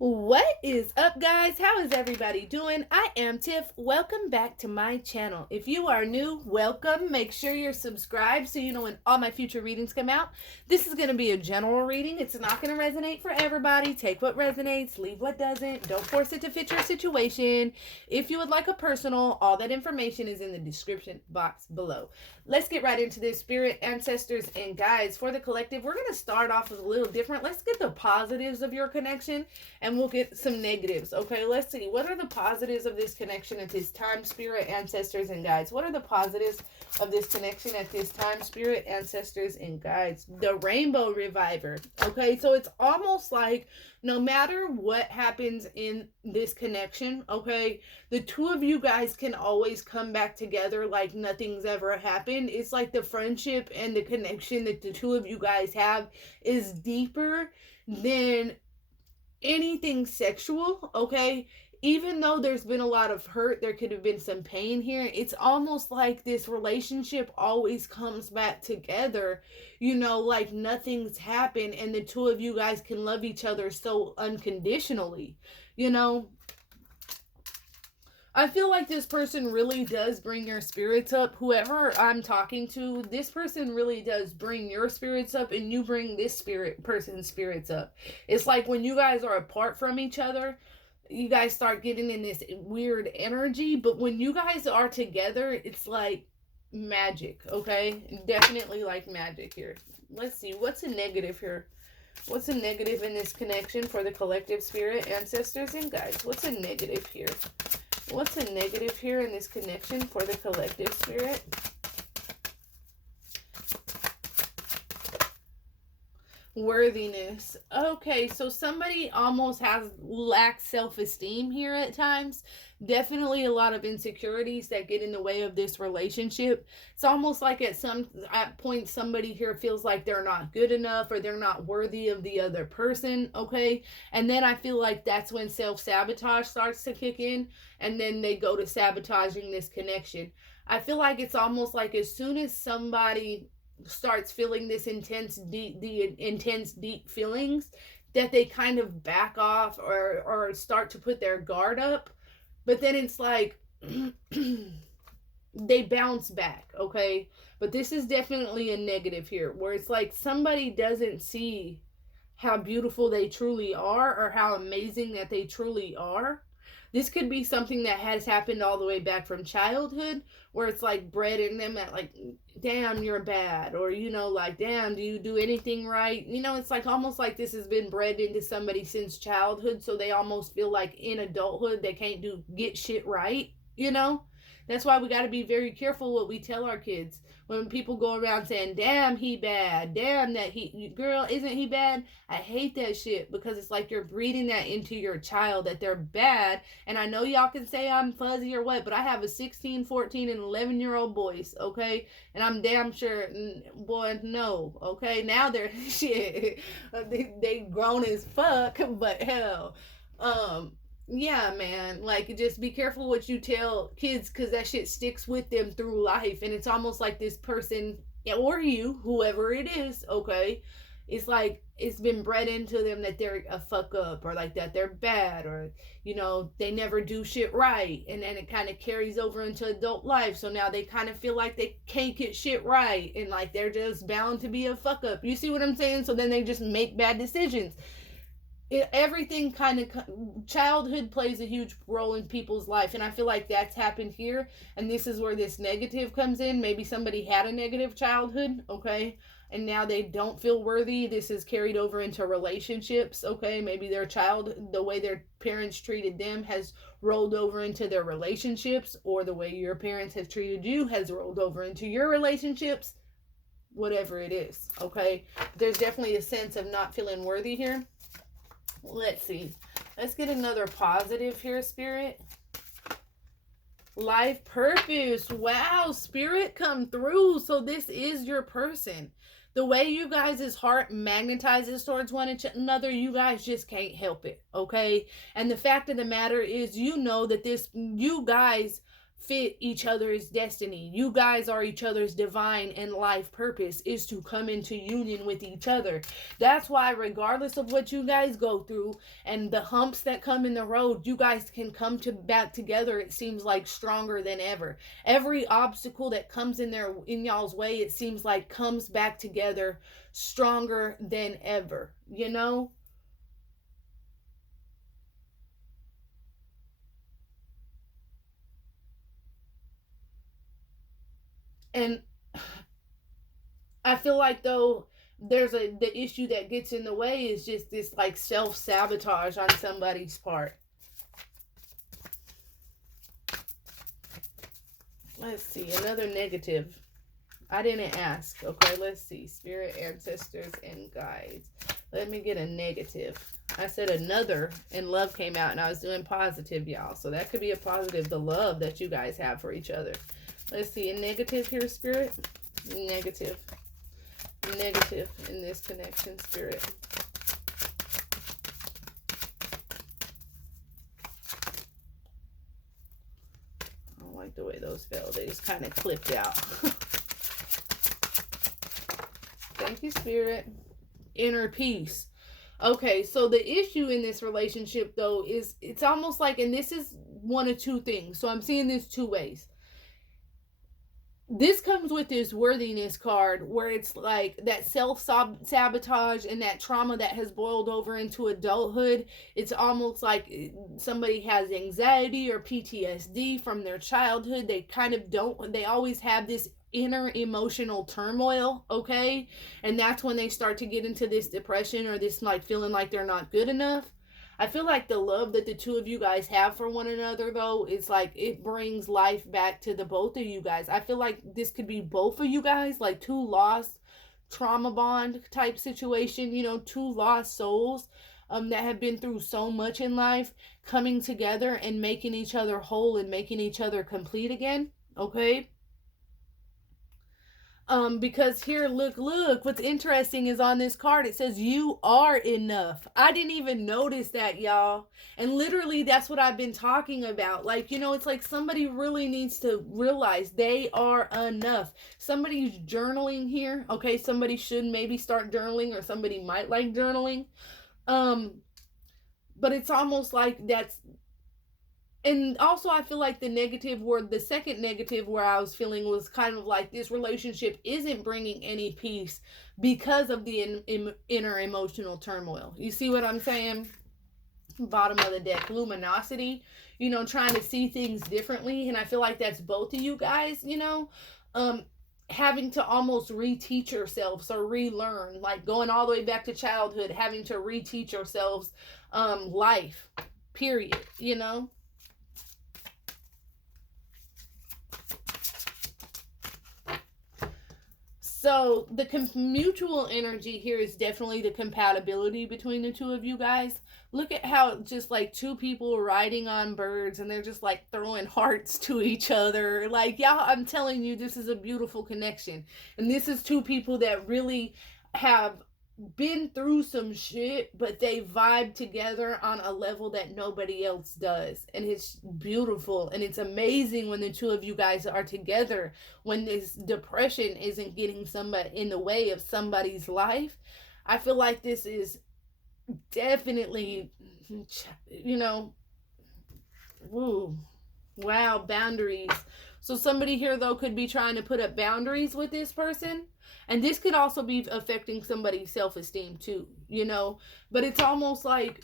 What is up, guys? How is everybody doing? I am Tiff. Welcome back to my channel. If you are new, welcome. Make sure you're subscribed so you know when all my future readings come out. This is going to be a general reading. It's not going to resonate for everybody. Take what resonates, leave what doesn't. Don't force it to fit your situation. If you would like a personal, all that information is in the description box below. Let's get right into this. Spirit, ancestors, and guides. For the collective, we're going to start off with a little different. Let's get the positives of your connection and we'll get some negatives. Okay, let's see. What are the positives of this connection at this time, Spirit, ancestors, and guides? What are the positives of this connection at this time, Spirit, ancestors, and guides? The Rainbow Reviver. Okay, so it's almost like no matter what happens in this connection, okay, the two of you guys can always come back together like nothing's ever happened. It's like the friendship and the connection that the two of you guys have is deeper than anything sexual, okay? Even though there's been a lot of hurt, there could have been some pain here. It's almost like this relationship always comes back together, you know, like nothing's happened, and the two of you guys can love each other so unconditionally, you know. I feel like this person really does bring your spirits up. Whoever I'm talking to, this person really does bring your spirits up, and you bring this person's spirits up. It's like when you guys are apart from each other, you guys start getting in this weird energy, but when you guys are together, it's like magic, okay? Definitely like magic here. Let's see, what's a negative here? What's a negative in this connection for the collective, Spirit, ancestors, and guides? What's a negative here? What's a negative here in this connection for the collective, Spirit? Worthiness. Okay, so somebody almost has lacked self-esteem here at times. Definitely a lot of insecurities that get in the way of this relationship. It's almost like at point somebody here feels like they're not good enough or they're not worthy of the other person, okay? And then I feel like that's when self-sabotage starts to kick in, and then they go to sabotaging this connection. I feel like it's almost like as soon as somebody starts feeling this intense deep feelings, that they kind of back off or start to put their guard up, but then it's like they bounce back, okay? But this is definitely a negative here, where it's like somebody doesn't see how beautiful they truly are or how amazing that they truly are. This could be something that has happened all the way back from childhood, where it's like bred in them that like, damn, you're bad, or you know, like, damn, do you do anything right? You know, it's like almost like this has been bred into somebody since childhood, so they almost feel like in adulthood they can't get shit right, you know? That's why we got to be very careful what we tell our kids. When people go around saying, damn, he bad, damn, that girl, isn't he bad? I hate that shit, because it's like you're breeding that into your child that they're bad. And I know y'all can say I'm fuzzy or what, but I have a 16, 14, and 11-year-old boys, okay? And I'm damn sure, boy, no, okay? Now they're, shit, they grown as fuck, but hell, yeah, man, like, just be careful what you tell kids, because that shit sticks with them through life. And it's almost like this person, or you, whoever it is, okay, it's like it's been bred into them that they're a fuck up, or like that they're bad, or you know, they never do shit right, and then it kind of carries over into adult life. So now they kind of feel like they can't get shit right, and like they're just bound to be a fuck up. You see what I'm saying? So then they just make bad decisions. Everything kind of, childhood plays a huge role in people's life, and I feel like that's happened here, and this is where this negative comes in. Maybe somebody had a negative childhood, okay, and now they don't feel worthy. This is carried over into relationships, okay? Maybe their child, the way their parents treated them has rolled over into their relationships, or the way your parents have treated you has rolled over into your relationships. Whatever it is, okay? There's definitely a sense of not feeling worthy here. Let's see. Let's get another positive here, Spirit. Life purpose. Wow, Spirit, come through. So this is your person. The way you guys' heart magnetizes towards one another, you guys just can't help it, okay? And the fact of the matter is, you know that you guys fit each other's destiny. You guys are each other's divine and life purpose is to come into union with each other. That's why regardless of what you guys go through and the humps that come in the road, you guys can come to back together, it seems like, stronger than ever. Every obstacle that comes in y'all's way, it seems like, comes back together stronger than ever, you know? And I feel like, though, the issue that gets in the way is just this like self-sabotage on somebody's part. Let's see, another negative. I didn't ask. Okay, let's see. Spirit, ancestors, and guides. Let me get a negative. I said another, and love came out, and I was doing positive, y'all. So that could be a positive, the love that you guys have for each other. Let's see, a negative here, Spirit. Negative. Negative in this connection, Spirit. I don't like the way those fell. They just kind of clipped out. Thank you, Spirit. Inner peace. Okay, so the issue in this relationship, though, is it's almost like, and this is one of two things. So I'm seeing this two ways. This comes with this worthiness card where it's like that self-sabotage and that trauma that has boiled over into adulthood. It's almost like somebody has anxiety or PTSD from their childhood. They kind of they always have this inner emotional turmoil, okay? And that's when they start to get into this depression or this like feeling like they're not good enough. I feel like the love that the two of you guys have for one another, though, it's like it brings life back to the both of you guys. I feel like this could be both of you guys, like two lost trauma bond type situation, you know, two lost souls that have been through so much in life coming together and making each other whole and making each other complete again, okay? Because here, look, what's interesting is on this card, it says you are enough. I didn't even notice that, y'all. And literally, that's what I've been talking about. Like, you know, it's like somebody really needs to realize they are enough. Somebody's journaling here. Okay, somebody should maybe start journaling, or somebody might like journaling. But it's almost like that's, and also I feel like the second negative where I was feeling was kind of like this relationship isn't bringing any peace because of the inner emotional turmoil. You see what I'm saying? Bottom of the deck, luminosity, you know, trying to see things differently. And I feel like that's both of you guys, you know, having to almost reteach yourselves or relearn, like going all the way back to childhood, having to reteach yourselves life, period, you know. So the mutual energy here is definitely the compatibility between the two of you guys. Look at how just like two people riding on birds and they're just like throwing hearts to each other. Like, y'all, I'm telling you, this is a beautiful connection. And this is two people that really have been through some shit, but they vibe together on a level that nobody else does. And it's beautiful, and it's amazing when the two of you guys are together, when this depression isn't getting somebody in the way of somebody's life. I feel like this is definitely, you know, woo, wow, boundaries. So somebody here, though, could be trying to put up boundaries with this person. And this could also be affecting somebody's self-esteem too, you know. But it's almost like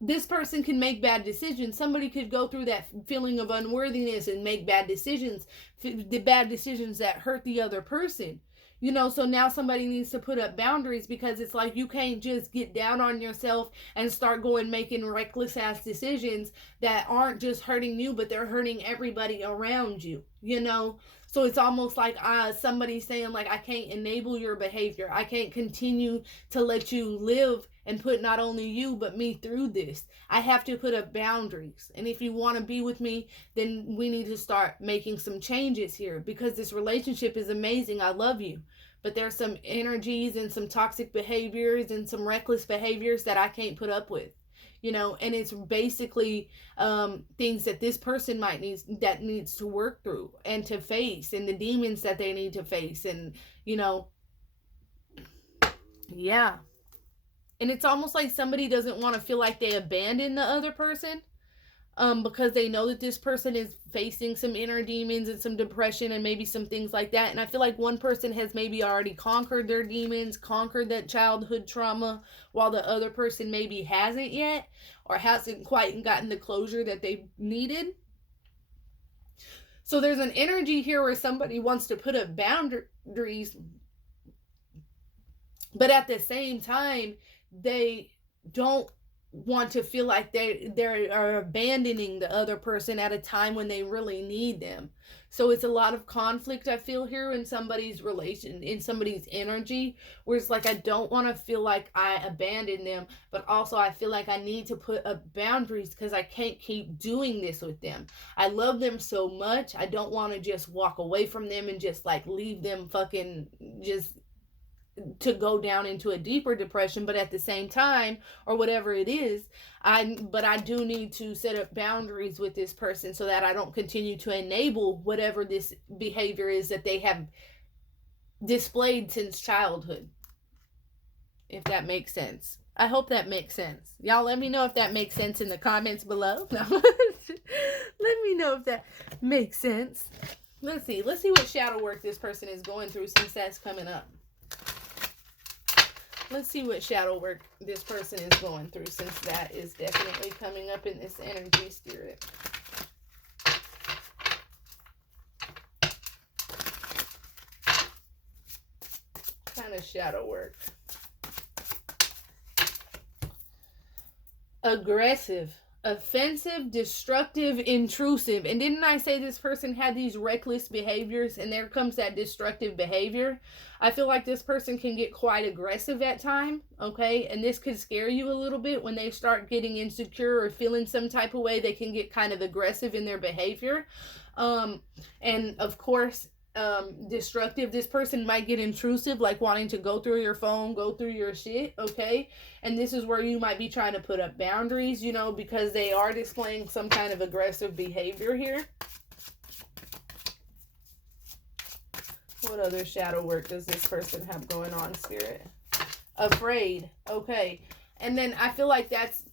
this person can make bad decisions. Somebody could go through that feeling of unworthiness and make bad decisions, the bad decisions that hurt the other person. You know, so now somebody needs to put up boundaries, because it's like you can't just get down on yourself and start making reckless ass decisions that aren't just hurting you, but they're hurting everybody around you, you know. So it's almost like somebody saying, like, I can't enable your behavior. I can't continue to let you live and put not only you but me through this. I have to put up boundaries. And if you want to be with me, then we need to start making some changes here, because this relationship is amazing. I love you. But there's some energies and some toxic behaviors and some reckless behaviors that I can't put up with. And it's basically things that this person needs to work through and to face, and the demons that they need to face, and yeah. And it's almost like somebody doesn't want to feel like they abandon the other person, because they know that this person is facing some inner demons and some depression and maybe some things like that. And I feel like one person has maybe already conquered their demons, conquered that childhood trauma, while the other person maybe hasn't yet, or hasn't quite gotten the closure that they needed. So there's an energy here where somebody wants to put up boundaries, but at the same time, they don't want to feel like they are abandoning the other person at a time when they really need them. So it's a lot of conflict, I feel, here in somebody's energy, where it's like, I don't want to feel like I abandon them, but also I feel like I need to put up boundaries because I can't keep doing this with them. I love them so much. I don't want to just walk away from them and just like leave them fucking just to go down into a deeper depression, but at the same time, or whatever it is, I do need to set up boundaries with this person so that I don't continue to enable whatever this behavior is that they have displayed since childhood. If that makes sense. I hope that makes sense. Y'all let me know if that makes sense in the comments below. No. Let me know if that makes sense. Let's see what shadow work this person is going through, since that's coming up. Let's see what shadow work this person is going through, since that is definitely coming up in this energy, spirit. Kind of shadow work. Aggressive, offensive, destructive, intrusive. And didn't I say this person had these reckless behaviors, and there comes that destructive behavior? I feel like this person can get quite aggressive at time, okay? And this could scare you a little bit when they start getting insecure or feeling some type of way. They can get kind of aggressive in their behavior. And of course, destructive, this person might get intrusive, like wanting to go through your phone, go through your shit, okay? And this is where you might be trying to put up boundaries, because they are displaying some kind of aggressive behavior here. What other shadow work does this person have going on, spirit? Afraid, okay. And then I feel like that's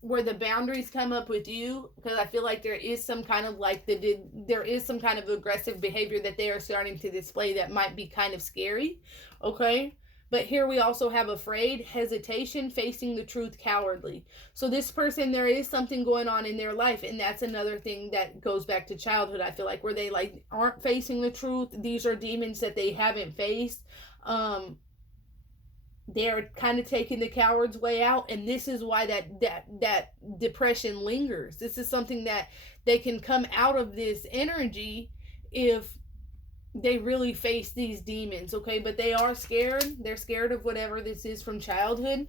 where the boundaries come up with you, because I feel like there is some kind of aggressive behavior that they are starting to display that might be kind of scary, okay? But here we also have afraid, hesitation, facing the truth, cowardly. So this person, there is something going on in their life, and that's another thing that goes back to childhood, I feel like, where they aren't facing the truth. These are demons that they haven't faced. They're kind of taking the coward's way out, and this is why that depression lingers. This is something that they can come out of this energy if they really face these demons, okay? But they are scared. They're scared of whatever this is from childhood.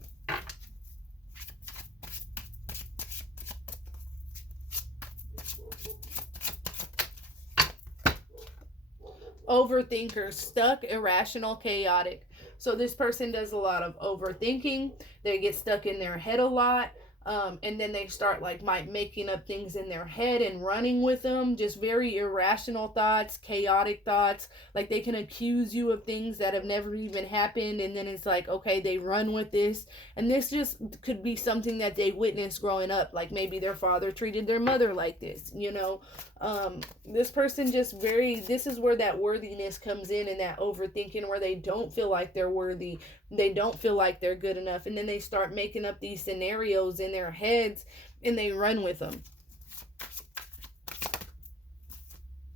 Overthinker, stuck, irrational, chaotic. So this person does a lot of overthinking. They get stuck in their head a lot. And then they start making up things in their head and running with them. Just very irrational thoughts, chaotic thoughts. Like they can accuse you of things that have never even happened. And then it's like, okay, they run with this. And this just could be something that they witnessed growing up. Like maybe their father treated their mother like this, This person this is where that worthiness comes in, and that overthinking, where they don't feel like they're worthy. They don't feel like they're good enough. And then they start making up these scenarios in their heads and they run with them.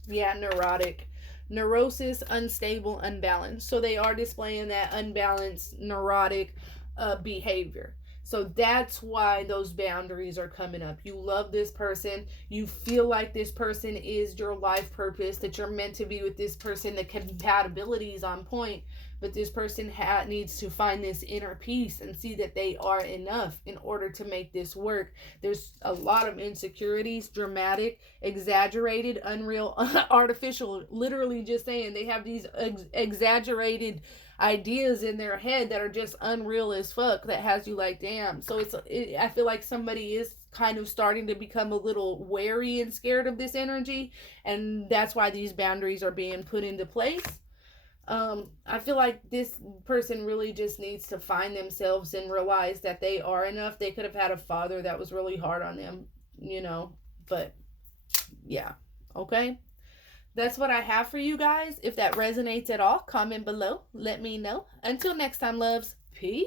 Yeah, neurotic. Neurosis, unstable, unbalanced. So they are displaying that unbalanced, neurotic behavior. So that's why those boundaries are coming up. You love this person. You feel like this person is your life purpose, that you're meant to be with this person. The compatibility is on point. But this person needs to find this inner peace and see that they are enough in order to make this work. There's a lot of insecurities, dramatic, exaggerated, unreal, artificial, literally just saying they have these exaggerated ideas in their head that are just unreal as fuck, that has you like, damn. So I feel like somebody is kind of starting to become a little wary and scared of this energy, and that's why these boundaries are being put into place. I feel like this person really just needs to find themselves and realize that they are enough. They could have had a father that was really hard on them, but yeah. Okay. That's what I have for you guys. If that resonates at all, comment below. Let me know. Until next time, loves. Peace.